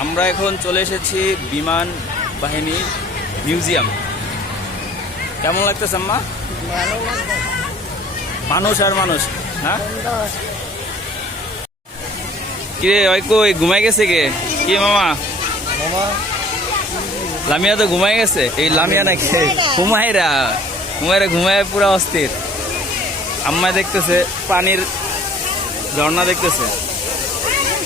আমরা এখন চলে এসেছি বিমান বাহিনী মিউজিয়াম। কেমন লাগতেছে আম্মা? মানুষ আর মানুষ হ্যাঁ? কিরে ওই কই ঘুমাই গেছে কে? কি মামা? লামিয়া তো ঘুমাই গেছে? এই লামিয়া নাকি? ঘুমাইরা ঘুমাইরা ঘুমায় পুরা অস্থির। আম্মা দেখতেছে পানির ঝর্ণা দেখতেছে করতে থাকে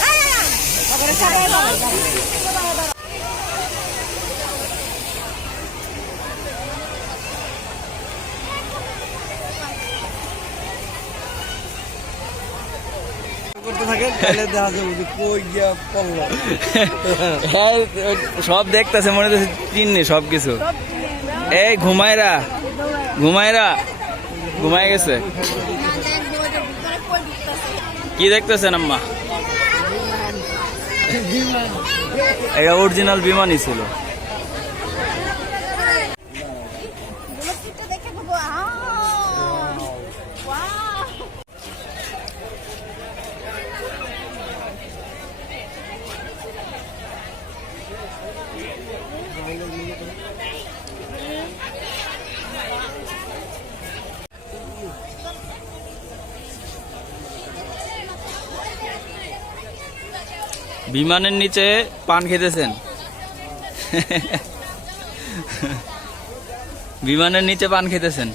তাহলে দেখা যাবে যে কই গিয়া পড়ল হ্যাঁ, সব দেখতেছে, মনে হচ্ছে চিননি সব কিছু। এই, ঘুমাইরা ঘুমাইরা, ঘুমাই গেছে। কি দেখতেছেন, আম্মা? এটা অরিজিনাল বিমানই ছিল। বিমানের নিচে পান খেতেছেন? বিমানের নিচে পান খেতেছেন?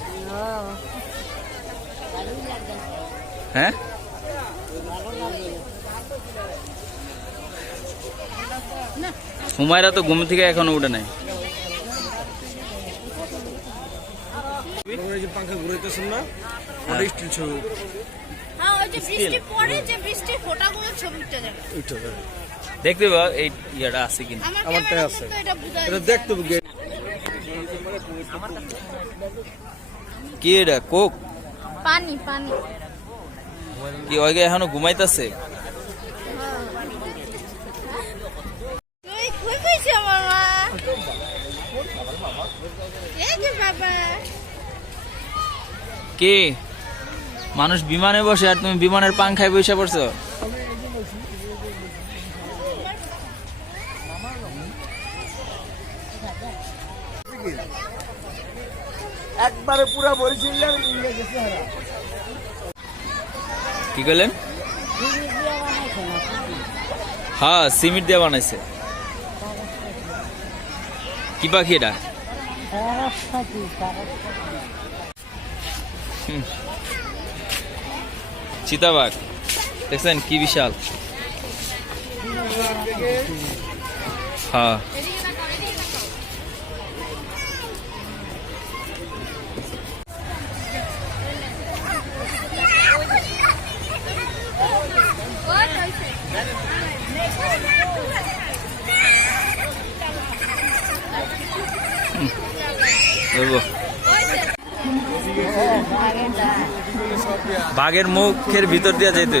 হ্যাঁ? হুমায়রা তো ঘুম থেকে এখনও উঠে নাই। ওই যে পাঙ্খা ঘুরাইতেছেন না স্টিল ছবি হ্যাঁ ওই যে বৃষ্টি পড়ে যে বৃষ্টির ফোঁটাগুলো ছবি উঠতে যাবে উঠে যাবে। দেখতে পাবো এই ইয়েটা আছে কিনা। আমার আমারটাই আছে। এটা দেখতে হবে। কি এটা? কোক? পানি পানি। কি ওইগে এখনও ঘুমাইতেছে? কি? মানুষ বিমানে বসে আর তুমি বিমানের পাংখায় বসে পড়ছো? একবারে পুরা হারা। কি করলেন হ্যাঁ সিমেন্ট দিয়ে বানাইছে। কি পাখি এটা? চিতাবাঘ। দেখছেন কি বিশাল। হ্যাঁ। বাঘের মুখের ভিতর দিয়ে যেতে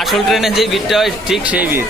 আসল ট্রেনে যে ভিড়টা হয় ঠিক সেই ভিড়।